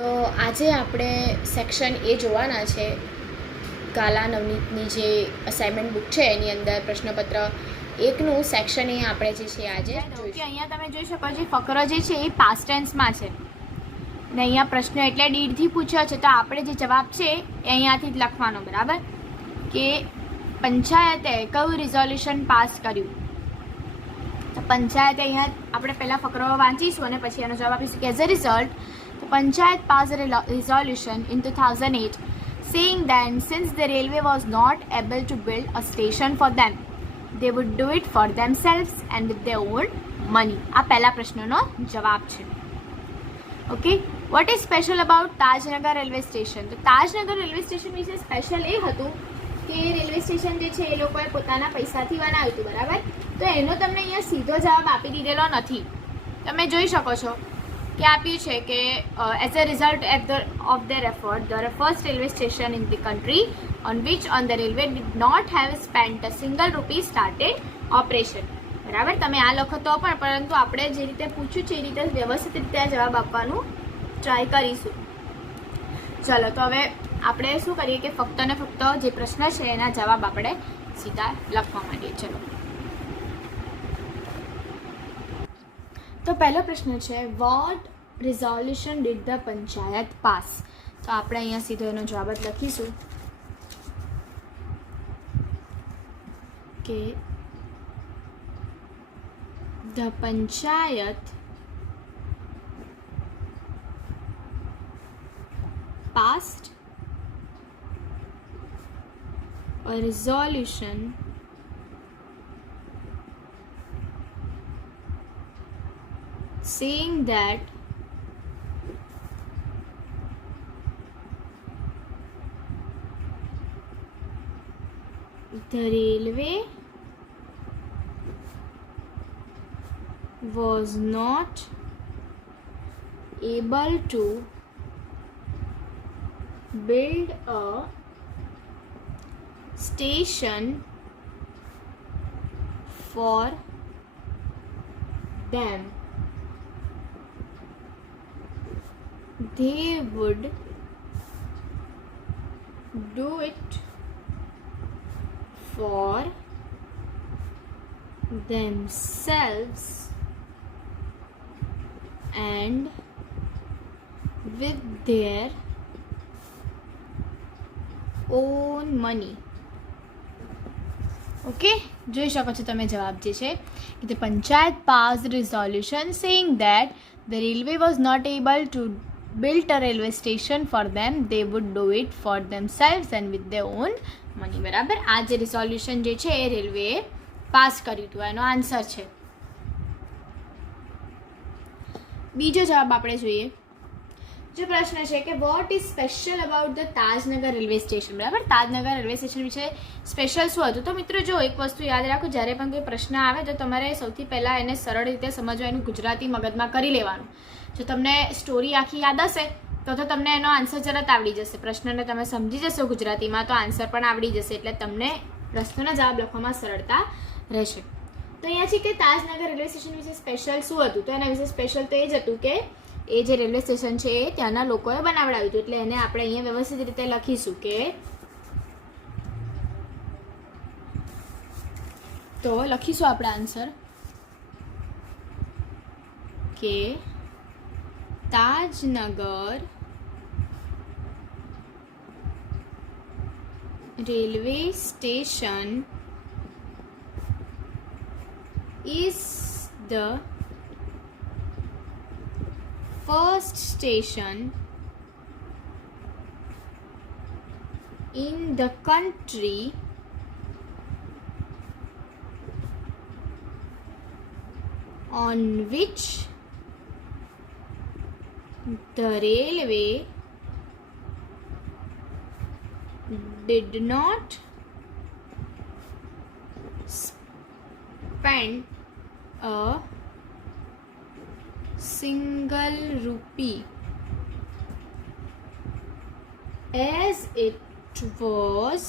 તો આજે આપણે સેક્શન એ જોવાના છે. ગાલા નવનીતની જે અસાઇનમેન્ટ બુક છે એની અંદર પ્રશ્નપત્ર એકનું સેક્શન એ આપણે જે છે આજે જોઈશું. અહીંયા તમે જોઈ શકો છો ફકરો જે છે એ પાસ્ટ ટેન્સમાં છે ને અહીંયા પ્રશ્ન એટલે ડીડથી પૂછ્યો છે, તો આપણે જે જવાબ છે એ અહીંયાથી જ લખવાનો, બરાબર? કે પંચાયતે કયું રિઝોલ્યુશન પાસ કર્યું. તો પંચાયતે અહીંયા આપણે પહેલાં ફકરો વાંચીશું અને પછી એનો જવાબ આપીશું કે as a result the Panchayat passed a resolution in 2008 saying that since the railway was not able to build a station for them, they would do it for themselves and with their own money. આ પહેલા પ્રશ્નનો જવાબ છે. Okay, what is special about Tajnagar railway station? તો Tajnagar railway station વિશે special એ હતું કે railway station જે છે એ લોકોએ પોતાના પૈસાથી બનાવ્યું હતું, બરાબર? તો એનો તમને અહીંયા સીધો જવાબ આપી દીધેલો નથી. તમે જોઈ શકો છો કે આપ્યું છે કે as a result of their effort the first railway station in the country on which the railway did not have spent a single rupee started operation. બરાબર, તમે આ લખો તો પણ, પરંતુ આપણે જે રીતે પૂછ્યું છે એ રીતે વ્યવસ્થિત રીતે આ જવાબ આપવાનું ટ્રાય કરીશું. ચલો, તો હવે આપણે શું કરીએ કે ફક્ત ને ફક્ત જે પ્રશ્ન છે એના જવાબ આપણે સીધા લખવા માંડીએ. ચલો, તો પહેલો પ્રશ્ન છે what resolution did the panchayat pass? તો આપણે અહીંયા સીધો એનો જવાબ જ લખીશું કે the panchayat passed a resolution saying that the railway was not able to build a station for them. They would do it for themselves and with their own money. Okay, જોઈ શકો છો તમે જવાબ જે છે કે the panchayat passed resolution saying that the railway was not able to build a railway station for them, they would do it for themselves and with their own money. બરાબર, આ જે રિઝોલ્યુશન જે છે એ રેલવેએ પાસ કર્યું હતું, એનો આન્સર છે. બીજો જવાબ આપણે જોઈએ. જો પ્રશ્ન છે કે what is special about the Tajnagar railway station? બરાબર, તાજનગર રેલવે સ્ટેશન વિશે સ્પેશિયલ શું હતું? તો મિત્રો જો એક વસ્તુ યાદ રાખો, જ્યારે પણ કોઈ પ્રશ્ન આવે તો તમારે સૌથી પહેલાં એને સરળ રીતે સમજવા એનું ગુજરાતી મગજમાં કરી લેવાનું. જો તમને સ્ટોરી આખી યાદ હશે તો તમને એનો આન્સર તરત આવડી જશે. પ્રશ્નને તમે સમજી જશો ગુજરાતીમાં તો આન્સર પણ આવડી જશે, એટલે તમને પ્રશ્નના જવાબ લખવામાં સરળતા રહેશે. તો અહીંયા છે કે તાજનગર રેલવે સ્ટેશન વિશે સ્પેશિયલ શું હતું? તો એના વિશે સ્પેશિયલ તો એ જ હતું કે એ જે રેલવે સ્ટેશન છે એ ત્યાંના લોકોએ બનાવડાવ્યું હતું, એટલે એને આપણે અહીંયા વ્યવસ્થિત રીતે લખીશું કે તો લખીશું આપણે આન્સર કે Tajnagar railway station is the first station in the country on which the railway did not spend a single rupee as it was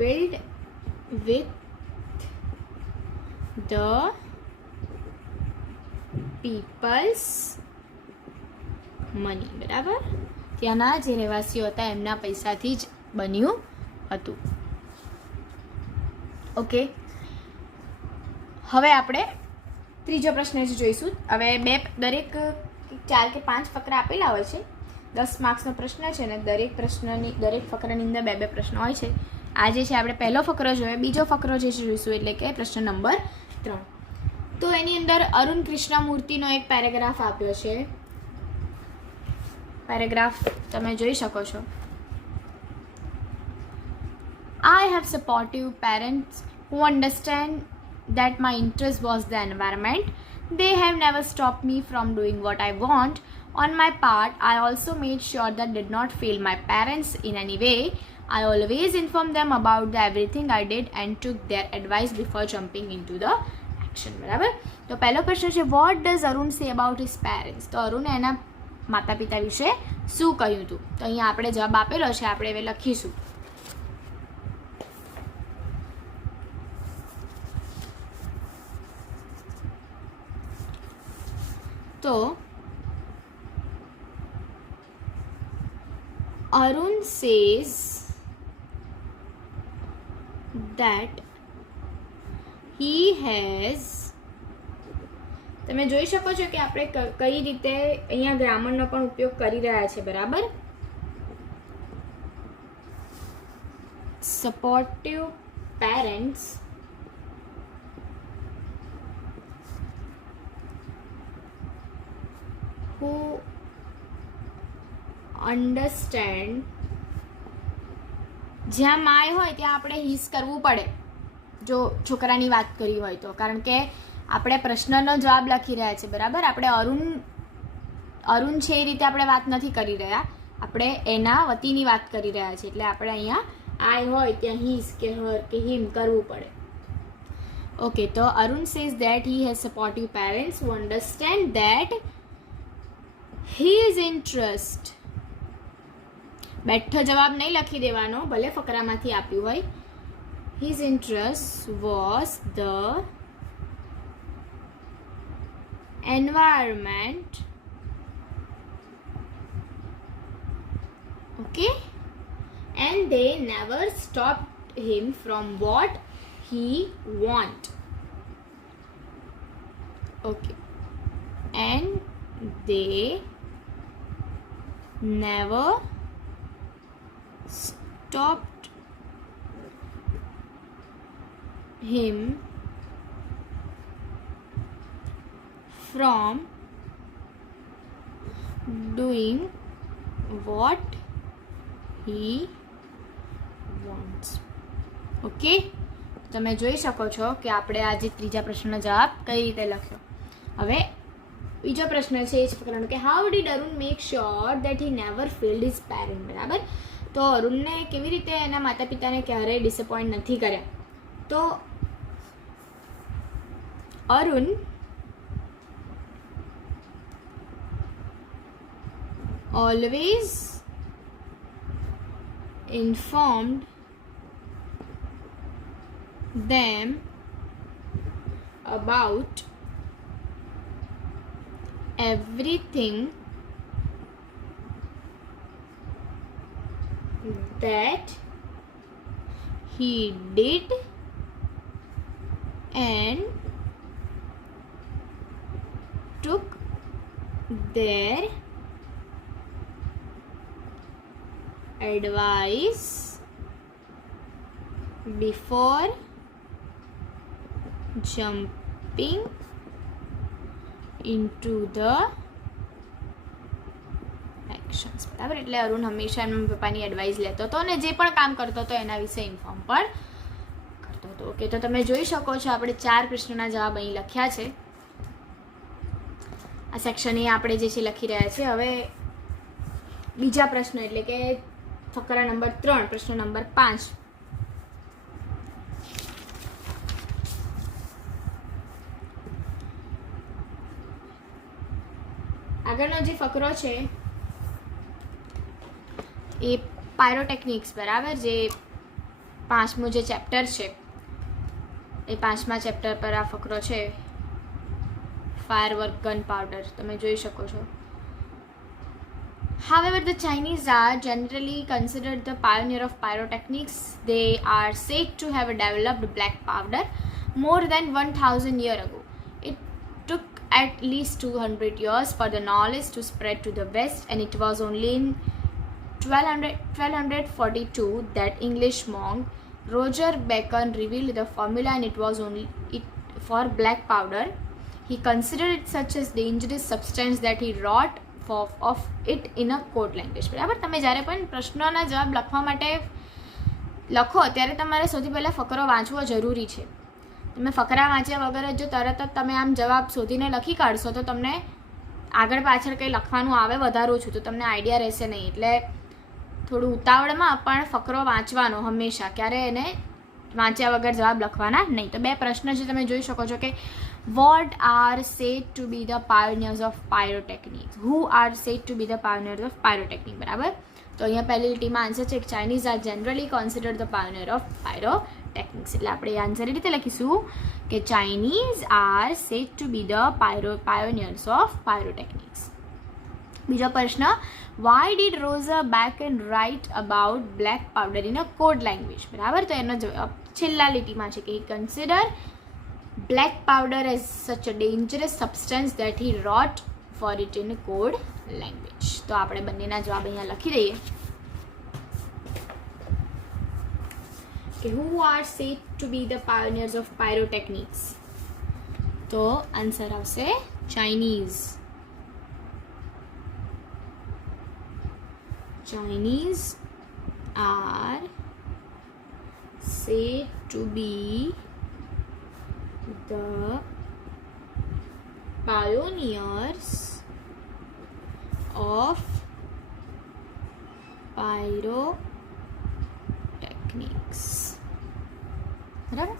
built with the people's money, બરાબર. ત્યાંના જે રહેવાસીઓ હતા એમના પૈસાથી જ બન્યું હતું. ઓકે, હવે આપણે ત્રીજો પ્રશ્ન જ જોઈશું. હવે દરેક 4 કે 5 ફકરા આપેલા હોય છે. 10 માર્ક્સનો પ્રશ્ન છે અને દરેક ફકરાની અંદર 2 પ્રશ્નો હોય છે. આ જે છે આપણે પહેલો ફકરો જોઈએ, બીજો ફકરો જે છે જોઈશું એટલે કે પ્રશ્ન નંબર 3. તો એની અંદર અરુણ કૃષ્ણમૂર્તિનો એક પેરેગ્રાફ આપ્યો છે. પેરેગ્રાફ તમે જોઈ શકો છો. I have supportive parents who understand that my interest was the environment. They have never stopped me from doing what I want. On my part, I also made sure that did not fail my parents in any way. I always informed them about everything I did and took their advice before jumping into the action. બરાબર. તો પહેલો પ્રશ્ન છે, what does Arun say about his parents? તો અરુણે એના માતા પિતા વિશે શું કહ્યું હતું? તો અહીંયા આપણે જવાબ આપેલો છે, આપણે હવે લખીશું. તો Arun says that he has, તમે જોઈ શકો છો કે આપણે કઈ રીતે અહીંયા ગ્રામરનો પણ ઉપયોગ કરી રહ્યા છે, બરાબર. સપોર્ટિવ પેરેન્ટ્સ who understand, જ્યાં માય હોય ત્યાં આપણે હિસ કરવું પડે જો છોકરાની વાત કરી હોય તો, કારણ કે આપણે પ્રશ્નનો જવાબ લખી રહ્યા છે, બરાબર. આપણે અરુણ છે એ રીતે આપણે વાત નથી કરી રહ્યા, આપણે એના વતીની વાત કરી રહ્યા છીએ, એટલે આપણે અહીંયા આઈ હોય ત્યાં હિસ કે હર કે હિમ કરવું પડે. ઓકે, તો Arun says that he has supportive parents who understand that his interest, બેઠો જવાબ નહીં લખી દેવાનો, ભલે ફકરામાંથી આપ્યું હોય. his interest was the environment. Okay, and they never stopped him from what he want. Okay, and they never stopped him from doing what he wants. Okay, તમે જોઈ શકો છો કે આપણે આજે ત્રીજા પ્રશ્નનો જવાબ કઈ રીતે લખ્યો. હવે બીજો પ્રશ્ન છે એ જ ફકરાનો કે how did Arun make sure that he never failed his parent, બરાબર. તો અરુણને કેવી રીતે એના માતા પિતાને ક્યારેય ડિસઅપોઇન્ટ નથી કર્યા? તો Arun always informed them about everything that he did and took their advice before jumping into the actions. બરાબર. એટલે અરુણ હંમેશા એના પપ્પાની એડવાઇસ લેતો હતો અને જે પણ કામ કરતો હતો એના વિશે ઇન્ફોર્મ પણ કરતો હતો. ઓકે, તો તમે જોઈ શકો છો આપણે 4 પ્રશ્નોના જવાબ અહીં લખ્યા છે. આ સેક્શન એ આપણે જે છે લખી રહ્યા છીએ. હવે બીજા પ્રશ્ન એટલે કે ફકરા નંબર 3, પ્રશ્ન નંબર 5. આગળનો જે ફકરો છે એ પાયરોટેકનિક્સ, બરાબર, જે 5મું જે ચેપ્ટર છે એ 5મા ચેપ્ટર પર આ ફકરો છે. ફાયરવર્ક ગન પાવડર તમે જોઈ શકો છો. However, the Chinese are generally considered the pioneer of pyrotechnics. They are said to have developed black powder more than 1000 years ago. It took at least 200 years for the knowledge to spread to the West, and it was only in 1242 that English monk Roger Bacon revealed the formula, and it was only it for black powder. He considered it such a dangerous substance that he wrote of it in a code language. બરાબર, તમે જ્યારે પણ પ્રશ્નોના જવાબ લખવા માટે લખો ત્યારે તમારે સૌથી પહેલાં ફકરો વાંચવો જરૂરી છે. તમે ફકરા વાંચ્યા વગર જો તરત જ તમે આમ જવાબ શોધીને લખી કાઢશો તો તમને આગળ પાછળ કંઈ લખવાનું આવે વધારો છું તો તમને આઈડિયા રહેશે નહીં. એટલે થોડું ઉતાવળમાં પણ ફકરો વાંચવાનો હંમેશા, ક્યારે એને વાંચ્યા વગર જવાબ લખવાના નહીં. તો બે પ્રશ્ન છે, તમે જોઈ શકો છો કે what are said to be the pioneers of pyrotechnics? Who are said to be the pioneers of pyrotechnics? બરાબર, તો અહીંયા પહેલી લીટીમાં આન્સર છે Chinese are generally considered the pioneer of pyrotechnics. એટલે આપણે આન્સર એ રીતે લખીશું કે Chinese are said to be the pioneers of pyrotechnics. બીજો પ્રશ્ન, why did Roger Bacon write about black powder in a code language? બરાબર, તો એનો જવાબ છેલ્લા લીટીમાં છે કે consider black powder as such a dangerous substance that he wrote for it in a code language. તો આપણે બંનેના જવાબ અહીંયા લખી દઈએ કે who are said to be the pioneers of pyrotechnics? તો આન્સર આવશે Chinese. Chinese are said to be the pioneers of pyrotechnics. બરાબર.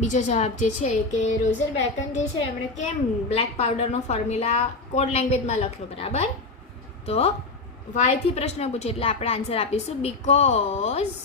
બીજો જવાબ જે છે કે રોઝર બેકન જે છે એમણે કેમ બ્લેક પાવડરનો ફોર્મ્યુલા કોડ લેંગ્વેજમાં લખ્યો? બરાબર, તો વાયથી પ્રશ્ન પૂછે એટલે આપણે આન્સર આપીશું બીકોઝ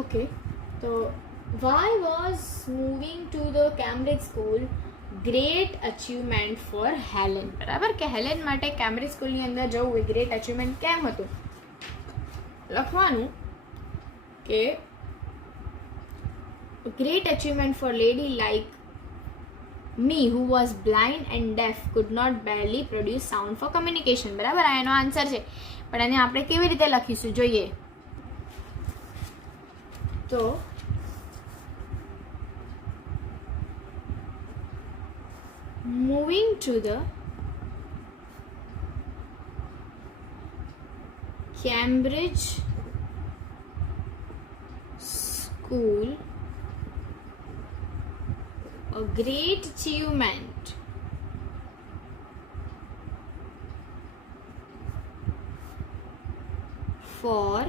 ઓકે, તો why was moving to the Cambridge school great achievement for Helen. બરાબર, કે હેલેન માટે કેમ્બ્રિજ સ્કૂલની અંદર જવું એ ગ્રેટ અચીવમેન્ટ કેમ હતું? લખવાનું કે great achievement for lady like me who was blind and deaf could not barely produce sound for communication. બરાબર, આ એનો આન્સર છે, પણ એને આપણે કેવી રીતે લખીશું જોઈએ. તો moving to the Cambridge school, a great achievement for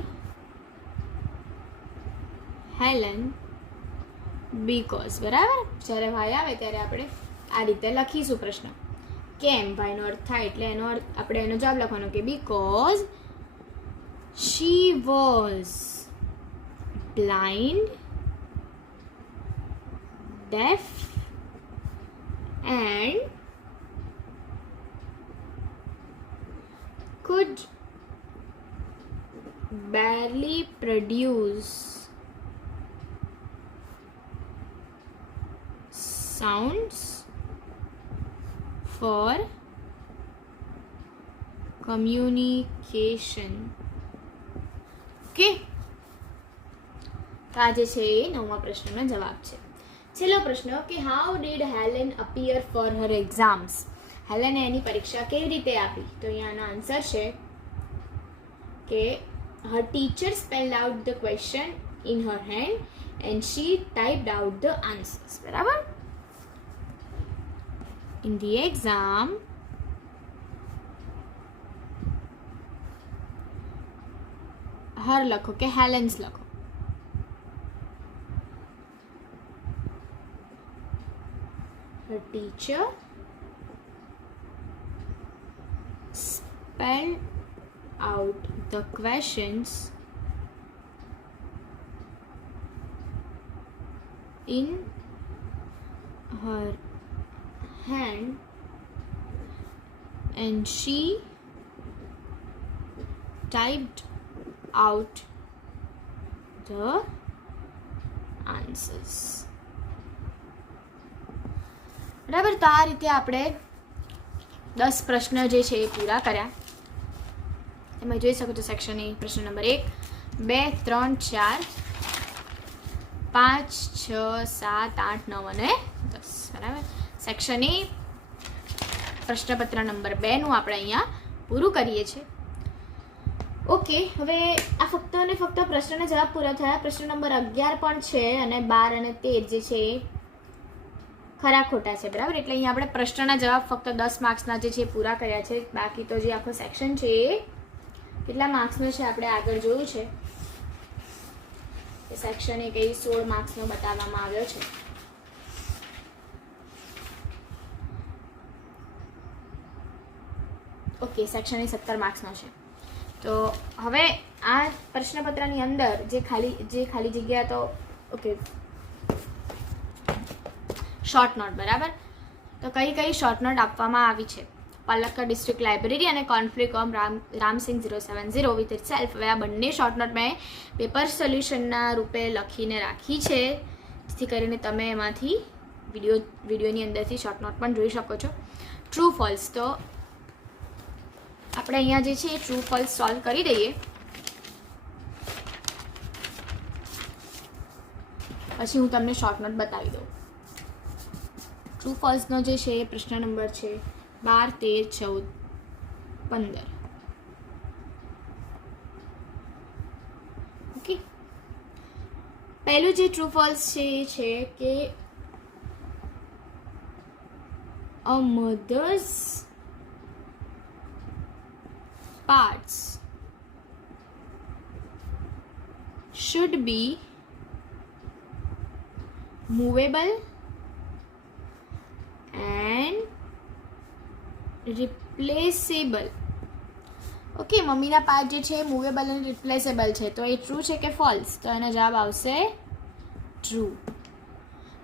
Helen because. બરાબર, જ્યારે ભાઈ આવે ત્યારે આપણે આ રીતે લખીશું પ્રશ્ન. કેમ ભાઈનો અર્થ થાય એટલે એનો અર્થ આપણે એનો જવાબ લખવાનો કે because she was blind, deaf and could barely produce sounds for communication. ઓકે, તો આ જે છે એ 9મા પ્રશ્નનો જવાબ છે. છેલ્લો પ્રશ્ન કે how did Helen appear for her exams. હેલેને એની પરીક્ષા કેવી રીતે આપી? તો અહીંયાનો આન્સર છે કે her teacher spelled out the question in her hand and she typed out the answers. બરાબર, in the exam her લખો કે હેલેન્સ લખો. her teacher spelled out the questions in her hand and she typed out the answers. બરાબર, તો આ રીતે આપણે 10 પ્રશ્ન જે છે એ પૂરા કર્યા. તમે જોઈ શકો છો સેક્શન એ પ્રશ્ન નંબર 1, 2, 3, 4, 5, 6, 7, 8, 9 અને 10. બરાબર, સેક્શન એ પ્રશ્નપત્ર નંબર 2નું આપણે અહીંયા પૂરું કરીએ છીએ. ઓકે, હવે આ ફક્ત અને ફક્ત પ્રશ્નના જવાબ પૂરા થયા. પ્રશ્ન નંબર 11 પણ છે અને 12 અને 13 જે છે એ ખરા ખોટા છે. બરાબર, એટલે અહીંયા આપણે પ્રશ્નના જવાબ ફક્ત 10 માર્ક્સના જે છે પૂરા કર્યા છે. બાકી તો જે આખો સેક્શન છે એ કેટલા માર્ક્સનો છે આપણે આગળ જોયું છે. એ સેક્શન એ કંઈ 16 માર્ક્સનો બતાવવામાં આવ્યો છે. ઓકે, સેક્શન એ 17 માર્ક્સનો છે. તો હવે આ પ્રશ્નપત્રની અંદર જે ખાલી જગ્યા તો ઓકે શોર્ટ નોટ. બરાબર, તો કઈ શોર્ટ નોટ આપવામાં આવી છે? પાલક્કડ ડિસ્ટ્રિક્ટ લાઇબ્રેરી અને કોન્ફ્લિકોમ રામસિંગ 070 વિથ ઇટ સેલ્ફ. હવે આ બંને શોર્ટ નોટ મેં પેપર સોલ્યુશનના રૂપે લખીને રાખી છે, જેથી કરીને તમે એમાંથી વિડીયોની અંદરથી શોર્ટ નોટ પણ જોઈ શકો છો. ટ્રુ ફોલ્સ, તો આપણે અહીંયા જે છે એ ટ્રુ ફોલ્સ સોલ્વ કરી દઈએ. પછી હું તમને શોર્ટ નોટ બતાવી દઉં. ટ્રુ ફોલ્સનો જે છે એ પ્રશ્ન નંબર છે 12, 13, 14, 15. ઓકે, પહેલું જે ટ્રુ ફોલ્સ છે એ છે કે a mother's parts should be movable and replaceable. Okay, મમ્મીના પાર્ટ જે છે એ મૂવેબલ અને રિપ્લેસેબલ છે, તો એ ટ્રુ છે કે ફોલ્સ? તો એનો જવાબ આવશે ટ્રુ.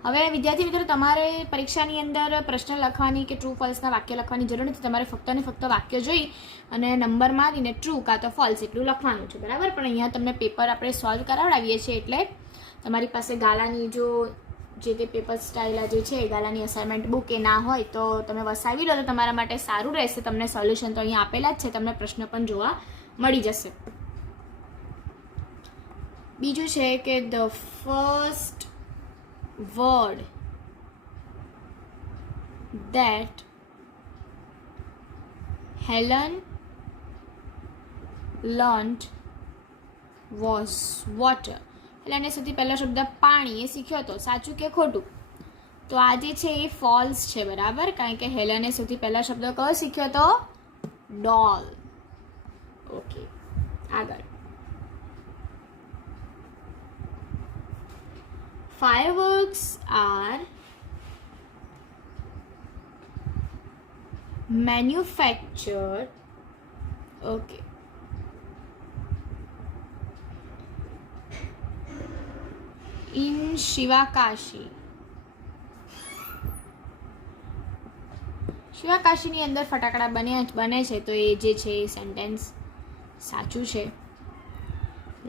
હવે વિદ્યાર્થી મિત્રો, તમારે પરીક્ષાની અંદર પ્રશ્ન લખવાની કે ટ્રુ ફોલ્સના વાક્ય લખવાની જરૂર નથી. તમારે ફક્ત ને ફક્ત વાક્ય જોઈ અને નંબર મારીને ટ્રુ કાં તો ફોલ્સ એટલું લખવાનું છે, બરાબર. પણ અહીંયા તમને પેપર આપણે સોલ્વ કરાવડાવીએ છીએ, એટલે તમારી પાસે ગાલાની જો જે તે પેપર સ્ટાઇલ જે છે ગાલાની અસાઇનમેન્ટ બુક એ ના હોય તો તમે વસાવી લો તો તમારા માટે સારું રહેશે. તમને સોલ્યુશન તો અહીંયા આપેલા જ છે, તમને પ્રશ્ન પણ જોવા મળી જશે. બીજું છે કે the first word that Helen learnt was water. હેલેને સૌથી પહેલો શબ્દ પાણી એ શીખ્યો હતો, સાચું કે ખોટું? તો આ જે છે એ ફોલ્સ છે, બરાબર, કારણ કે હેલેને સૌથી પહેલો શબ્દ કયો શીખ્યો હતો? ડોલ. ઓકે, આગળ. Fireworks are manufactured, okay, in Sivakasi. શિવાકાશીની અંદર ફટાકડા બને છે, તો એ જે છે એ સેન્ટેન્સ સાચું છે.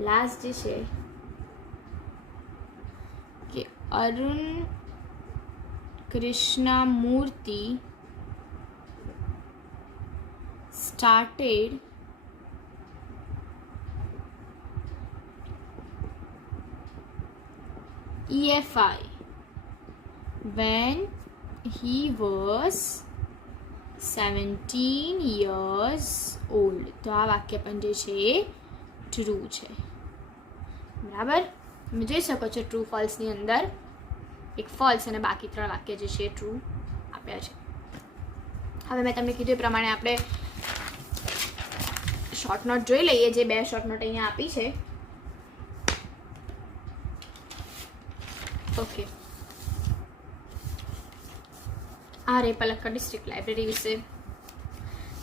લાસ્ટ જે છે કે Arun Krishnamurthy started EFI when he was 17 years old. તો આ વાક્ય પણ જે છે એ ટ્રુ છે, બરાબર. તમે જોઈ શકો છો ટ્રુ ફોલ્સની અંદર એક ફોલ્સ અને બાકી 3 વાક્ય જે છે ટ્રુ આપ્યા છે. હવે મેં તમને કીધું એ પ્રમાણે આપણે શોર્ટ નોટ જોઈ લઈએ. જે 2 શોર્ટ નોટ અહીંયા આપી છે. ઓકે, આ રે પલક્કડ ડિસ્ટ્રિક્ટ લાઇબ્રેરી વિશે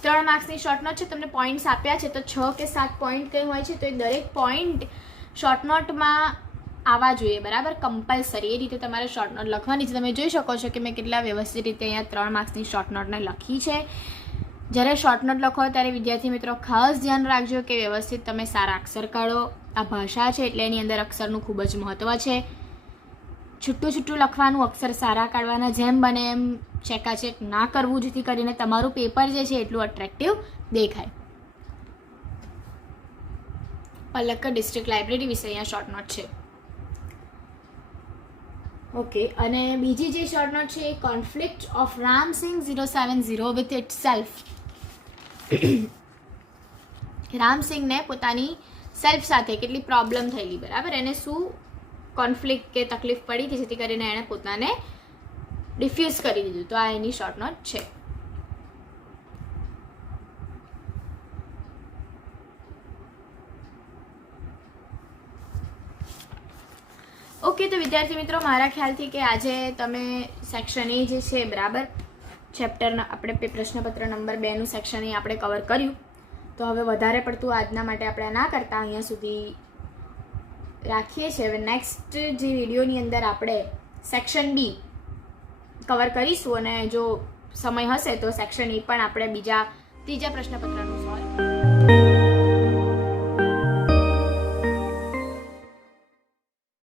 3 માર્ક્સની શોર્ટ નોટ છે. તમને પોઈન્ટ્સ આપ્યા છે, તો 6 કે 7 પોઈન્ટ કંઈ હોય છે, તો એ દરેક પોઈન્ટ શોર્ટ નોટમાં આવવા જોઈએ, બરાબર, કમ્પલસરી. એ રીતે તમારે શોર્ટ નોટ લખવાની છે. તમે જોઈ શકો છો કે મેં કેટલા વ્યવસ્થિત રીતે અહીંયા 3 માર્ક્સની શોર્ટ નોટને લખી છે. જ્યારે શોર્ટ નોટ લખો ત્યારે વિદ્યાર્થી મિત્રો ખાસ ધ્યાન રાખજો કે વ્યવસ્થિત તમે સારા અક્ષર કાઢો. આ ભાષા છે એટલે એની અંદર અક્ષરનું ખૂબ જ મહત્ત્વ છે. છૂટું છૂટું લખવાનું, અક્ષર સારા કાઢવાના, જેમ બને એમ ચેકાચેક ના કરવું, જેથી કરીને તમારું પેપર જે છે એટલું અટ્રેક્ટિવ દેખાય. પલક્કડ ડિસ્ટ્રિક્ટ લાઇબ્રેરી વિશે અહીંયા શોર્ટ નોટ છે. ઓકે, અને બીજી જે શોર્ટ નોટ છે એ conflict of Ramsingh 070 with itself. રામસિંગને પોતાની સેલ્ફ સાથે કેટલી પ્રોબ્લેમ થયેલી, બરાબર, એને શું કોન્ફ્લિક્ટ કે તકલીફ પડી હતી જેથી કરીને એણે પોતાને ડિફ્યુઝ કરી દીધું. તો આ એની શોર્ટ નોટ છે. ઓકે, તો વિદ્યાર્થી મિત્રો, મારા ખ્યાલથી કે આજે તમે સેક્શન એ જે છે, બરાબર, ચેપ્ટરના આપણે પ્રશ્નપત્ર નંબર 2નું સેક્શન એ આપણે કવર કર્યું. તો હવે વધારે પડતું આજના માટે આપણે ના કરતા અહીંયા સુધી રાખીએ છીએ. હવે નેક્સ્ટ જે વિડીયોની અંદર આપણે સેક્શન બી કવર કરીશું, અને જો સમય હશે તો સેક્શન એ પણ આપણે ત્રીજા પ્રશ્નપત્રનું સોલ્વ